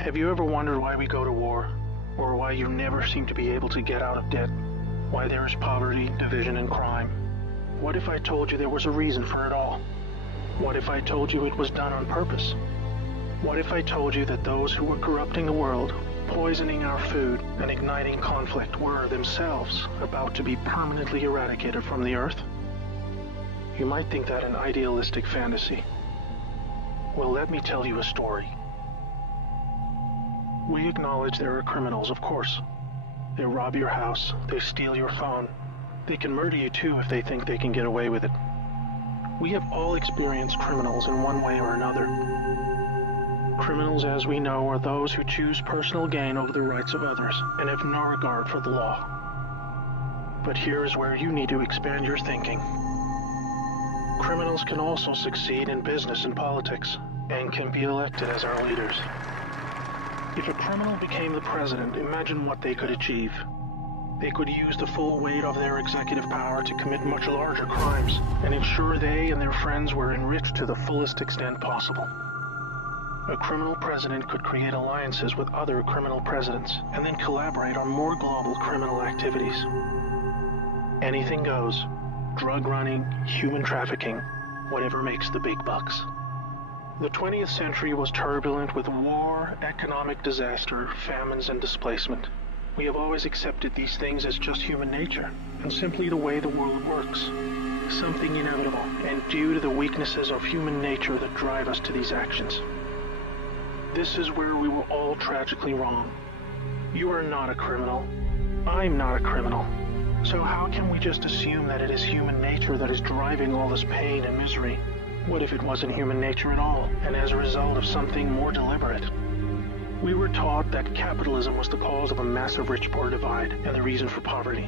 Have you ever wondered why we go to war? Or why you never seem to be able to get out of debt? Why there is poverty, division, and crime? What if I told you there was a reason for it all? What if I told you it was done on purpose? What if I told you that those who were corrupting the world, poisoning our food, and igniting conflict were themselves about to be permanently eradicated from the earth? You might think that an idealistic fantasy. Well, let me tell you a story. We acknowledge there are criminals, of course. They rob your house, they steal your phone. They can murder you too if they think they can get away with it. We have all experienced criminals in one way or another. Criminals, as we know, are those who choose personal gain over the rights of others and have no regard for the law. But here is where you need to expand your thinking. Criminals can also succeed in business and politics and can be elected as our leaders. If a criminal became the president, imagine what they could achieve. They could use the full weight of their executive power to commit much larger crimes and ensure they and their friends were enriched to the fullest extent possible. A criminal president could create alliances with other criminal presidents and then collaborate on more global criminal activities. Anything goes. Drug running, human trafficking, whatever makes the big bucks. The 20th century was turbulent with war, economic disaster, famines, and displacement. We have always accepted these things as just human nature, and simply the way the world works. Something inevitable, and due to the weaknesses of human nature that drive us to these actions. This is where we were all tragically wrong. You are not a criminal. I'm not a criminal. So how can we just assume that it is human nature that is driving all this pain and misery? What if it wasn't human nature at all, and as a result of something more deliberate? We were taught that capitalism was the cause of a massive rich-poor divide and the reason for poverty,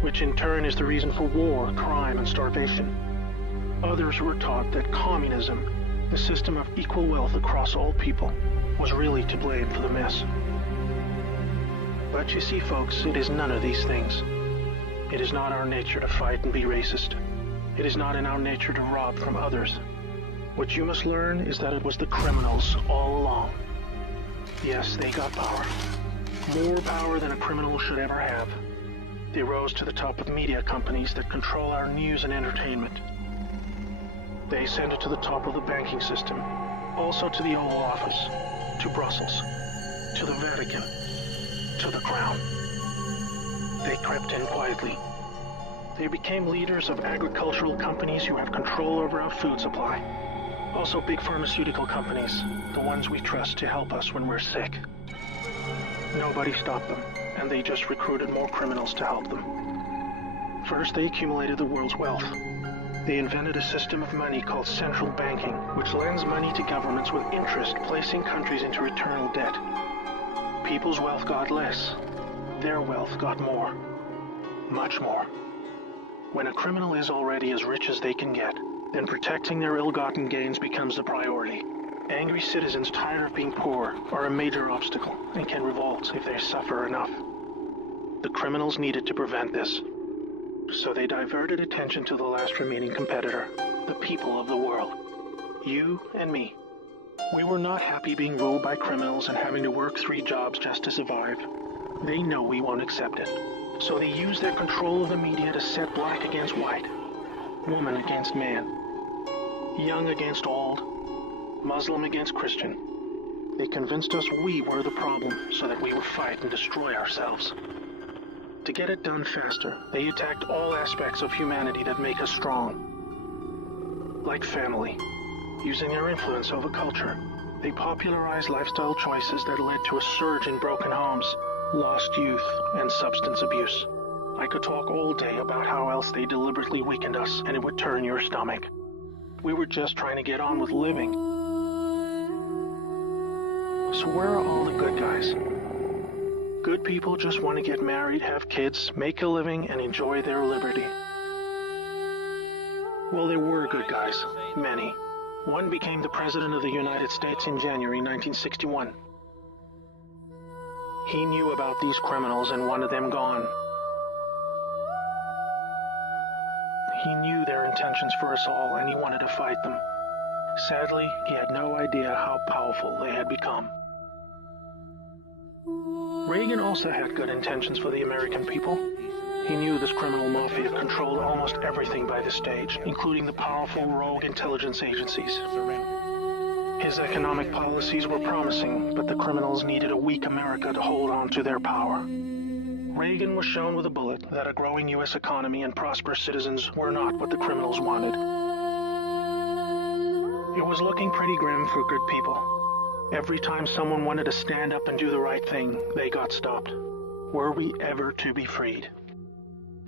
which in turn is the reason for war, crime, and starvation. Others were taught that communism, the system of equal wealth across all people, was really to blame for the mess. But you see, folks, it is none of these things. It is not our nature to fight and be racist. It is not in our nature to rob from others. What you must learn is that it was the criminals all along. Yes, they got power. More power than a criminal should ever have. They rose to the top of media companies that control our news and entertainment. They ascended to the top of the banking system, also to the Oval Office, to Brussels, to the Vatican, to the Crown. They crept in quietly. They became leaders of agricultural companies who have control over our food supply. Also big pharmaceutical companies, the ones we trust to help us when we're sick. Nobody stopped them, and they just recruited more criminals to help them. First, they accumulated the world's wealth. They invented a system of money called central banking, which lends money to governments with interest, placing countries into eternal debt. People's wealth got less. Their wealth got more. Much more. When a criminal is already as rich as they can get, then protecting their ill-gotten gains becomes the priority. Angry citizens tired of being poor are a major obstacle and can revolt if they suffer enough. The criminals needed to prevent this. So they diverted attention to the last remaining competitor, the people of the world. You and me. We were not happy being ruled by criminals and having to work 3 jobs just to survive. They know we won't accept it. So they use their control of the media to set black against white, woman against man, young against old, Muslim against Christian. They convinced us we were the problem so that we would fight and destroy ourselves. To get it done faster, they attacked all aspects of humanity that make us strong. Like family, using their influence over culture, they popularized lifestyle choices that led to a surge in broken homes, lost youth, and substance abuse. I could talk all day about how else they deliberately weakened us and it would turn your stomach. We were just trying to get on with living. So where are all the good guys? Good people just want to get married, have kids, make a living, and enjoy their liberty. Well, there were good guys. Many. One became the President of the United States in January 1961. He knew about these criminals and wanted them gone. He knew their intentions for us all, and he wanted to fight them. Sadly, he had no idea how powerful they had become. Reagan also had good intentions for the American people. He knew this criminal mafia controlled almost everything by this stage, including the powerful rogue intelligence agencies. His economic policies were promising, but the criminals needed a weak America to hold on to their power. Reagan was shown with a bullet that a growing U.S. economy and prosperous citizens were not what the criminals wanted. It was looking pretty grim for good people. Every time someone wanted to stand up and do the right thing, they got stopped. Were we ever to be freed?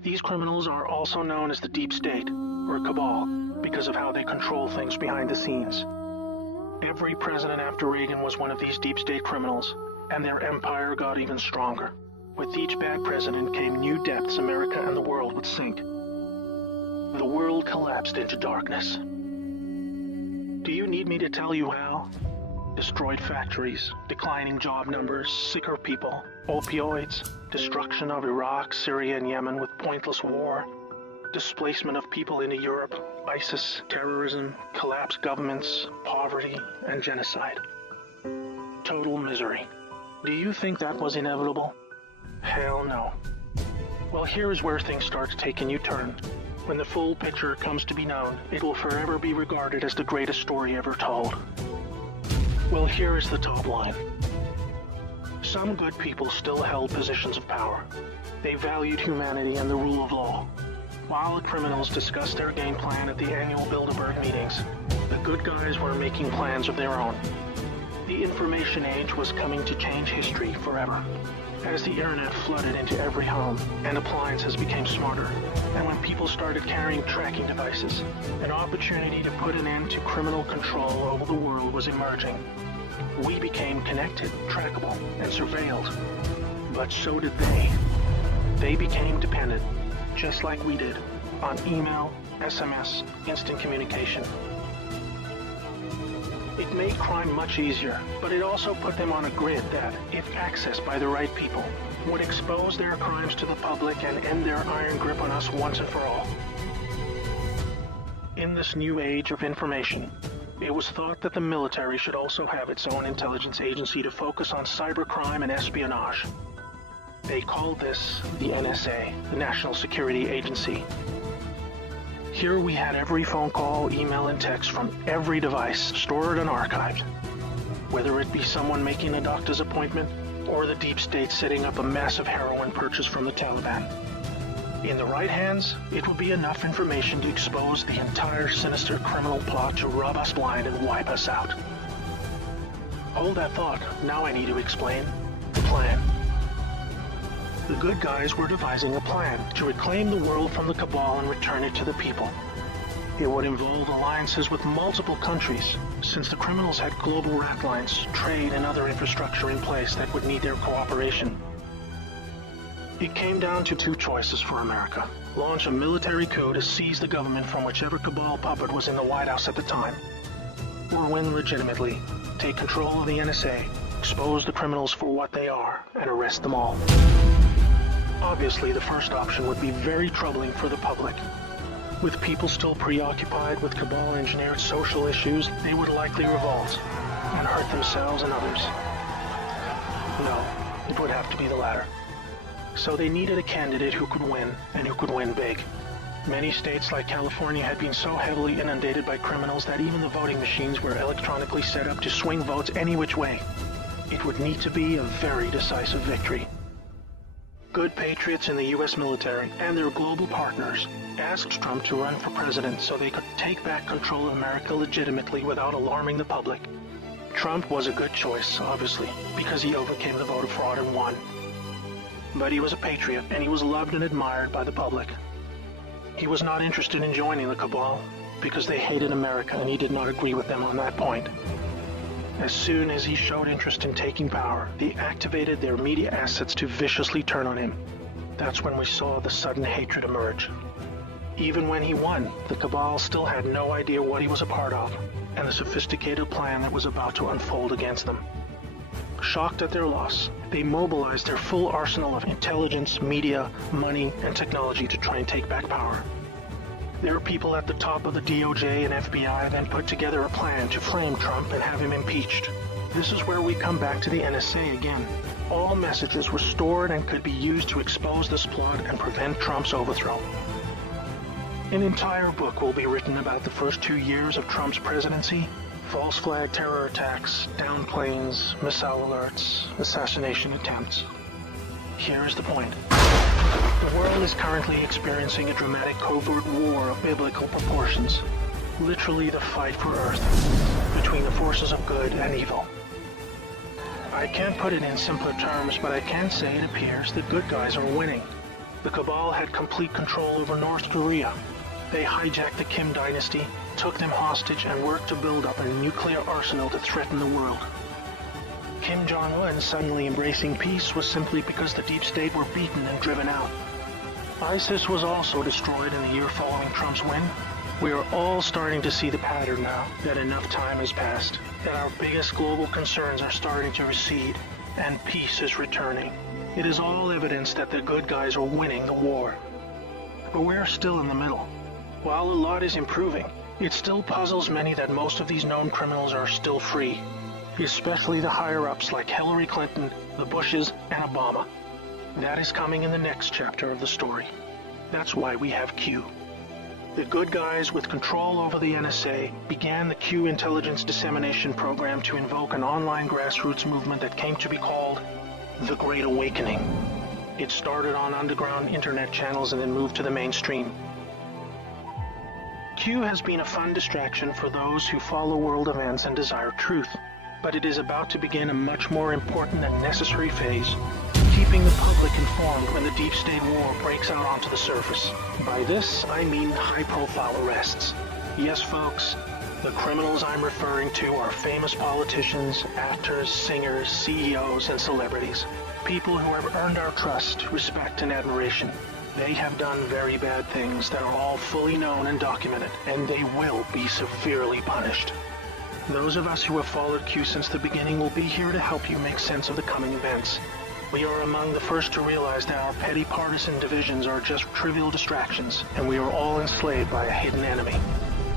These criminals are also known as the deep state, or cabal, because of how they control things behind the scenes. Every president after Reagan was one of these deep state criminals, and their empire got even stronger. With each bad president came new depths America and the world would sink. The world collapsed into darkness. Do you need me to tell you how? Destroyed factories, declining job numbers, sicker people, opioids, destruction of Iraq, Syria, and Yemen with pointless war, displacement of people into Europe, ISIS, terrorism, collapsed governments, poverty, and genocide. Total misery. Do you think that was inevitable? Hell no. Well, here is where things start to take a new turn. When the full picture comes to be known, it will forever be regarded as the greatest story ever told. Well, here is the top line. Some good people still held positions of power. They valued humanity and the rule of law. While the criminals discussed their game plan at the annual Bilderberg meetings, the good guys were making plans of their own. The information age was coming to change history forever. As the internet flooded into every home and appliances became smarter, and when people started carrying tracking devices, an opportunity to put an end to criminal control over the world was emerging. We became connected, trackable, and surveilled. But so did they. They became dependent, just like we did, on email, SMS, instant communication. It made crime much easier, but it also put them on a grid that, if accessed by the right people, would expose their crimes to the public and end their iron grip on us once and for all. In this new age of information, it was thought that the military should also have its own intelligence agency to focus on cybercrime and espionage. They called this the NSA, the National Security Agency. Here we had every phone call, email, and text from every device stored and archived. Whether it be someone making a doctor's appointment, or the deep state setting up a massive heroin purchase from the Taliban. In the right hands, it would be enough information to expose the entire sinister criminal plot to rob us blind and wipe us out. Hold that thought, now I need to explain the plan. The good guys were devising a plan to reclaim the world from the cabal and return it to the people. It would involve alliances with multiple countries, since the criminals had global rat lines, trade, and other infrastructure in place that would need their cooperation. It came down to two choices for America. Launch a military coup to seize the government from whichever cabal puppet was in the White House at the time. Or win legitimately, take control of the NSA, expose the criminals for what they are, and arrest them all. Obviously, the first option would be very troubling for the public. With people still preoccupied with cabal-engineered social issues, they would likely revolt and hurt themselves and others. No, it would have to be the latter. So they needed a candidate who could win, and who could win big. Many states like California had been so heavily inundated by criminals that even the voting machines were electronically set up to swing votes any which way. It would need to be a very decisive victory. Good patriots in the U.S. military and their global partners asked Trump to run for president so they could take back control of America legitimately without alarming the public. Trump was a good choice, obviously, because he overcame the voter fraud and won. But he was a patriot, and he was loved and admired by the public. He was not interested in joining the cabal, because they hated America and he did not agree with them on that point. As soon as he showed interest in taking power, they activated their media assets to viciously turn on him. That's when we saw the sudden hatred emerge. Even when he won, the cabal still had no idea what he was a part of, and the sophisticated plan that was about to unfold against them. Shocked at their loss, they mobilized their full arsenal of intelligence, media, money, and technology to try and take back power. Their people at the top of the DOJ and FBI then put together a plan to frame Trump and have him impeached. This is where we come back to the NSA again. All messages were stored and could be used to expose this plot and prevent Trump's overthrow. An entire book will be written about the first 2 years of Trump's presidency. False flag terror attacks, down planes, missile alerts, assassination attempts. Here is the point. The world is currently experiencing a dramatic covert war of biblical proportions. Literally the fight for Earth, between the forces of good and evil. I can't put it in simpler terms, but I can say it appears the good guys are winning. The cabal had complete control over North Korea. They hijacked the Kim dynasty, took them hostage, and worked to build up a nuclear arsenal to threaten the world. Kim Jong-un suddenly embracing peace was simply because the deep state were beaten and driven out. ISIS was also destroyed in the year following Trump's win. We are all starting to see the pattern now, that enough time has passed, that our biggest global concerns are starting to recede, and peace is returning. It is all evidence that the good guys are winning the war. But we're still in the middle. While a lot is improving, it still puzzles many that most of these known criminals are still free, especially the higher-ups like Hillary Clinton, the Bushes, and Obama. That is coming in the next chapter of the story. That's why we have Q. The good guys with control over the NSA began the Q intelligence dissemination program to invoke an online grassroots movement that came to be called the Great Awakening. It started on underground internet channels and then moved to the mainstream. Q has been a fun distraction for those who follow world events and desire truth, but it is about to begin a much more important and necessary phase, keeping the public informed when the deep state war breaks out onto the surface. By this, I mean high-profile arrests. Yes, folks, the criminals I'm referring to are famous politicians, actors, singers, CEOs, and celebrities. People who have earned our trust, respect, and admiration. They have done very bad things that are all fully known and documented, and they will be severely punished. Those of us who have followed Q since the beginning will be here to help you make sense of the coming events. We are among the first to realize that our petty partisan divisions are just trivial distractions, and we are all enslaved by a hidden enemy.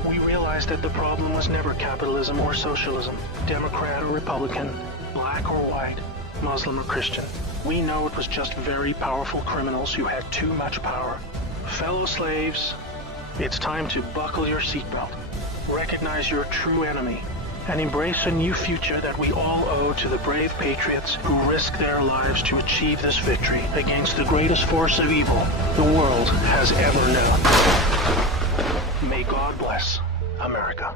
We realize that the problem was never capitalism or socialism, Democrat or Republican, black or white, Muslim or Christian. We know it was just very powerful criminals who had too much power. Fellow slaves, it's time to buckle your seatbelt, recognize your true enemy, and embrace a new future that we all owe to the brave patriots who risked their lives to achieve this victory against the greatest force of evil the world has ever known. May God bless America.